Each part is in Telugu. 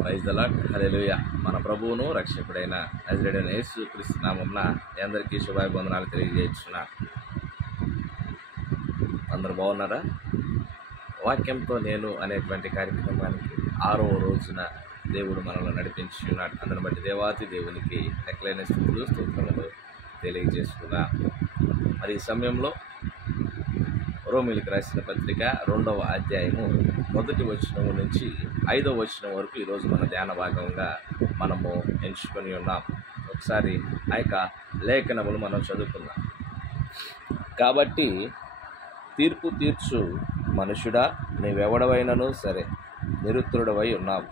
Praise the lord. హల్లెలూయా. మన ప్రభువును రక్షకుడైన నజరేయుడైన యేసు క్రీస్తు నామమున మీ అందరికీ శుభాభివందనాలు తెలియజేస్తున్నా. అందరూ బాగున్నారా? వాక్యంతో నేను అనేటువంటి కార్యక్రమానికి 6వ రోజున దేవుడు మనల్ని నడిపించి ఉన్నాడు. అందుని బట్టి దేవాతి దేవునికి లెక్కలేని స్థుతులు స్తోత్రములు తెలియజేసుకున్నా. మరి ఈ సమయంలో రోమీయులకు రాసిన పత్రిక 2వ అధ్యాయము 1వ వచనం నుంచి 5వ వచనం వరకు ఈరోజు మన ధ్యాన భాగంగా మనము ఎంచుకొని ఉన్నాం. ఒకసారి ఆ యొక్క లేఖనములు మనం చదువుకుందాం. కాబట్టి తీర్పు తీర్చు మనుషుడా, నీవెవడవైనను సరే నిరుత్తరుడవై ఉన్నావు.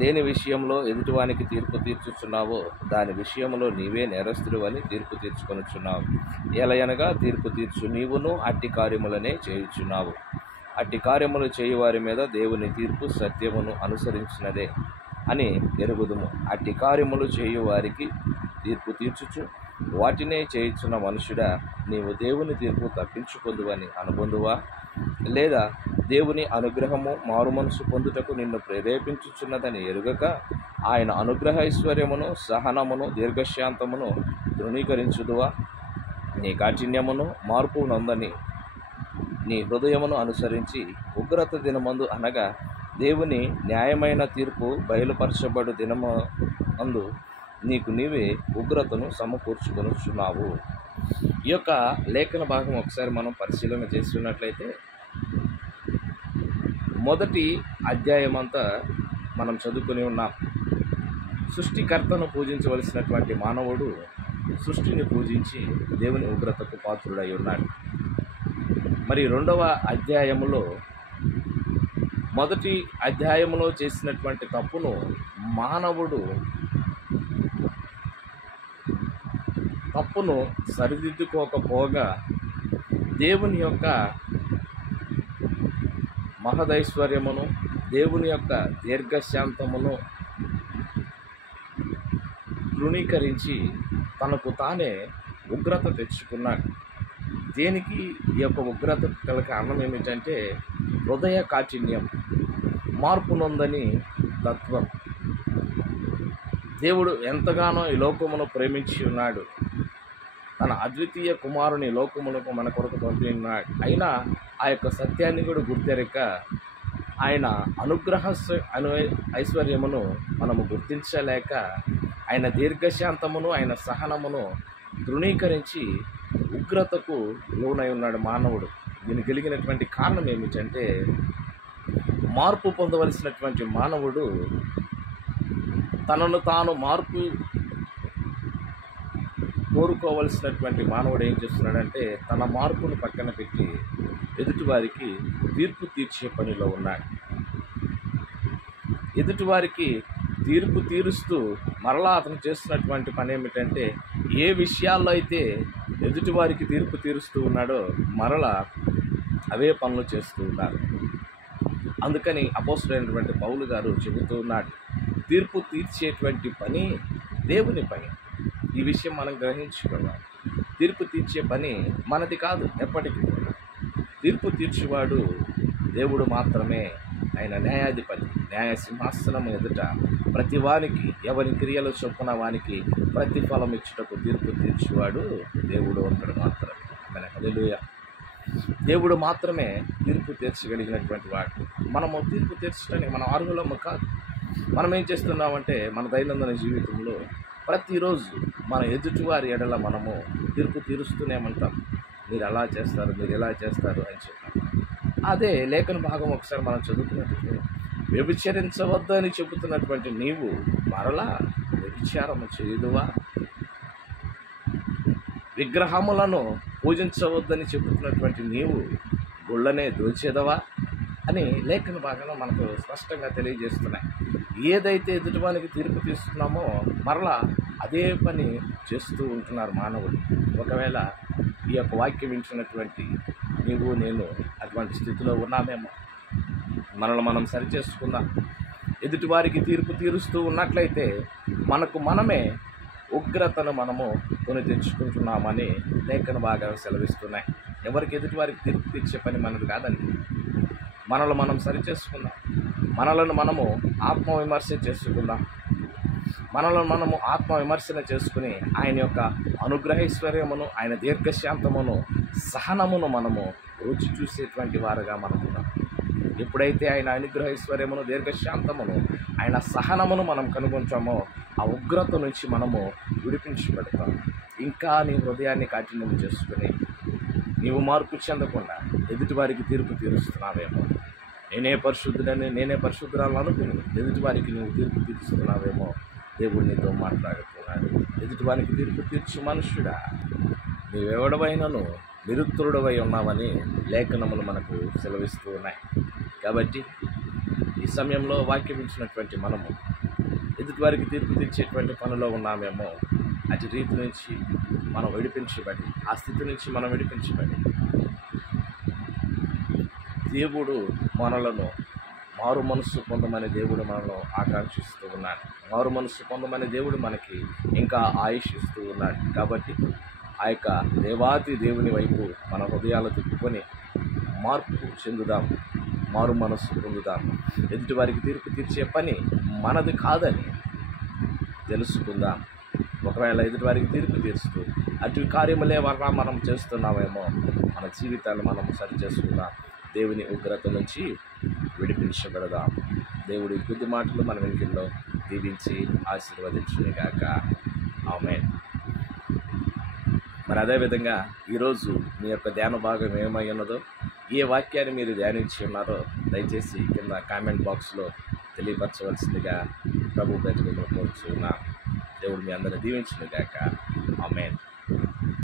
దేని విషయంలో ఎదుటివానికి తీర్పు తీర్చుచున్నావో దాని విషయంలో నీవే నేరస్తుడివని తీర్పు తీర్చుకొనుచున్నావు. ఎలయనగా తీర్పు తీర్చు నీవును అట్టి కార్యములనే చేయుచున్నావు. అట్టి కార్యములు చేయువారి మీద దేవుని తీర్పు సత్యమును అనుసరించినదే అని ఎరుగుదుము. అట్టి కార్యములు చేయువారికి తీర్పు తీర్చుచు వాటినే చేయుచున్న మనుషుడా, నీవు దేవుని తీర్పు తప్పించుకొందువని అనుకొందువా? లేదా దేవుని అనుగ్రహము మారుమనసు పొందుటకు నిన్ను ప్రేరేపించుచున్నదని ఎరుగక ఆయన అనుగ్రహ ఐశ్వర్యమును సహనమును దీర్ఘశాంతమును తృణీకరించుదువా? నీ కాఠిన్యమును మార్పు నందని నీ హృదయమును అనుసరించి ఉగ్రత దినమందు అనగా దేవుని న్యాయమైన తీర్పు బయలుపరచబడు దినము అందు నీకు నీవే ఉగ్రతను సమకూర్చుకొనుచున్నావు. ఈ యొక్క లేఖన భాగం ఒకసారి మనం పరిశీలన చేస్తున్నట్లయితే మొదటి అధ్యాయం అంతా మనం చదువుకొని ఉన్నాం. సృష్టికర్తను పూజించవలసినటువంటి మానవుడు సృష్టిని పూజించి దేవుని ఉగ్రతకు పాత్రుడై ఉన్నాడు. మరి 2వ అధ్యాయములో మొదటి అధ్యాయములో చేసినటువంటి తప్పును మానవుడు తప్పును సరిదిద్దుకోకపోగా దేవుని యొక్క మహదైశ్వర్యమును దేవుని యొక్క దీర్ఘశాంతమును తృణీకరించి తనకు తానే ఉగ్రత తెచ్చుకున్నాడు. దేనికి ఈ యొక్క ఉగ్రత గల కారణం ఏమిటంటే హృదయ కాఠిన్యం, మార్పు నొందని తత్వం. దేవుడు ఎంతగానో ఈ లోకమును ప్రేమించి ఉన్నాడు. తన అద్వితీయ కుమారుని లోకములకు మన కొరకు పంపి ఉన్నాడు. అయినా ఆ యొక్క సత్యాన్ని కూడా గుర్తెరక ఆయన అనుగ్రహ ఐశ్వర్యమును మనము గుర్తించలేక ఆయన దీర్ఘశాంతమును ఆయన సహనమును తృణీకరించి ఉగ్రతకు లోనై ఉన్నాడు మానవుడు. దీనికి కలిగినటువంటి కారణం ఏమిటంటే మార్పు పొందవలసినటువంటి మానవుడు తనను తాను మార్పు కోరుకోవలసినటువంటి మానవుడు ఏం చేస్తున్నాడంటే తన మార్పును పక్కన పెట్టి ఎదుటివారికి తీర్పు తీర్చే పనిలో ఉన్నాడు. ఎదుటివారికి తీర్పు తీరుస్తూ మరలా అతను చేస్తున్నటువంటి పని ఏమిటంటే ఏ విషయాల్లో అయితే ఎదుటివారికి తీర్పు తీరుస్తూ ఉన్నాడో మరలా అవే పనులు చేస్తూ ఉన్నారు. అందుకని అపోస్తలుడైనటువంటి పౌలు గారు చెబుతూ ఉన్నాడు, తీర్పు తీర్చేటువంటి పని దేవుని పని. ఈ విషయం మనం గ్రహించుకోవాలి. తీర్పు తీర్చే పని మనది కాదు. ఎప్పటికీ తీర్పు తీర్చేవాడు దేవుడు మాత్రమే. ఆయన న్యాయాధిపతి. న్యాయ సింహాసనం ఎదుట ప్రతి వానికి ఎవరి క్రియలు చొప్పున వానికి ప్రతిఫలం ఇచ్చుటకు తీర్పు తీర్చేవాడు దేవుడు ఒక్కడు మాత్రమే. హల్లెలూయా. దేవుడు మాత్రమే తీర్పు తీర్చగలిగినటువంటి వాడు. మనము తీర్పు తీర్చడానికి మనం అర్హులము కాదు. మనం ఏం చేస్తున్నామంటే మన దైనందిన జీవితంలో ప్రతిరోజు మన ఎదుటివారి ఎడల మనము తీర్పు తీరుస్తూనే ఉంటాం. మీరు అలా చేస్తారు, మీరు ఎలా చేస్తారు అని చెప్పారు. అదే లేఖన భాగం ఒకసారి మనం చదువుతున్నట్టు వ్యభిచరించవద్దు అని చెబుతున్నటువంటి నీవు మరలా వ్యభిచారము చేయుదువా? విగ్రహములను పూజించవద్దని చెబుతున్నటువంటి నీవు గుళ్ళనే దోచేదవా అని లేఖన భాగంలో మనకు స్పష్టంగా తెలియజేస్తున్నాయి. ఏదైతే ఎదుటివానికి తీర్పు తీస్తున్నామో మరలా అదే పని చేస్తూ ఉంటున్నారు మానవులు. ఒకవేళ ఈ యొక్క వాక్యం వింటున్నటువంటి నీవు నేను అటువంటి స్థితిలో ఉన్నామేమో. మనల్ని మనం సరిచేసుకుందాం. ఎదుటివారికి తీర్పు తీరుస్తూ ఉన్నట్లయితే మనకు మనమే ఉగ్రతను మనము కొని తెచ్చుకుంటున్నామని లేఖన భాగాలు సెలవిస్తున్నాయి. ఎవరికి ఎదుటివారికి తీర్పు తీర్చే పని మనది కాదండి. మనల్ని మనం సరిచేసుకుందాం. మనలను మనము ఆత్మవిమర్శ చేసుకుందాం. మనలను మనము ఆత్మవిమర్శన చేసుకుని ఆయన యొక్క అనుగ్రహైశ్వర్యమును, ఆయన దీర్ఘశాంతమును, సహనమును మనము రుచి చూసేటువంటి వారుగా మనం ఉన్నాం. ఎప్పుడైతే ఆయన అనుగ్రహైశ్వర్యమును, దీర్ఘశాంతమును, ఆయన సహనమును మనం కనుగొంటామో ఆ ఉగ్రత నుంచి మనము విడిపించబడతాం. ఇంకా నీ హృదయాన్ని కాఠిన్యం చేసుకుని నీవు మార్పు చెందకుండా ఎదుటివారికి తీర్పు తీరుస్తున్నావేమో, నేనే పరిశుద్ధురాలను అనుకుని ఎదుటివారికి నువ్వు తీర్పు తీరుస్తున్నావేమో, దేవుడు నీతో మాట్లాడుతున్నాడు. ఎదుటివారికి తీర్పు తీర్చు మనుష్యుడా, నీవెవడవైనను నిరుత్తరుడవై ఉన్నావని లేఖనములు మనకు సెలవిస్తూ ఉన్నాయి. కాబట్టి ఈ సమయంలో వాక్యం ఇచ్చినటువంటి మనము ఎదుటివారికి తీర్పు తీర్చేటువంటి పనిలో ఉన్నామేమో, అటు రీతి నుంచి మనం విడిపించబడి, ఆ స్థితి నుంచి మనం విడిపించబడి దేవుడు మనలను మారు మనస్సు పొందమని దేవుడు మనలో ఆకాంక్షిస్తూ ఉన్నాడు. మారు మనస్సు పొందమని దేవుడు మనకి ఇంకా ఆయుష్ ఇస్తూ ఉన్నాడు. కాబట్టి ఆ యొక్క దేవాతి దేవుని వైపు మన హృదయాలు తిప్పుకొని మార్పు చెందుదాం, మారు మనస్సు పొందుదాం. ఎదుటివారికి తీర్పు తీర్చే పని మనది కాదని తెలుసుకుందాం. ఒకవేళ ఎదుటివారికి తీర్పు తీరుస్తూ అటు కార్యములే వల్ల మనం చేస్తున్నామేమో, మన జీవితాలు మనం సరి చేసుకుందాం. దేవుని ఉగ్రత నుంచి విడిపించబడదాం. దేవుడి కొద్ది మాటలు మన వెనుకల్లో దీవించి ఆశీర్వదించుగాక. ఆమేన్. మరి అదేవిధంగా ఈరోజు మీ యొక్క ధ్యాన భాగం ఏమై ఉన్నదో, ఏ వాక్యాన్ని మీరు ధ్యానించి ఉన్నారో దయచేసి కింద కామెంట్ బాక్స్లో తెలియపరచవలసిందిగా ప్రభు పేరిట కోరుచున్నాను. దేవుడు మీ అందరిని దీవించుగాక. ఆమేన్.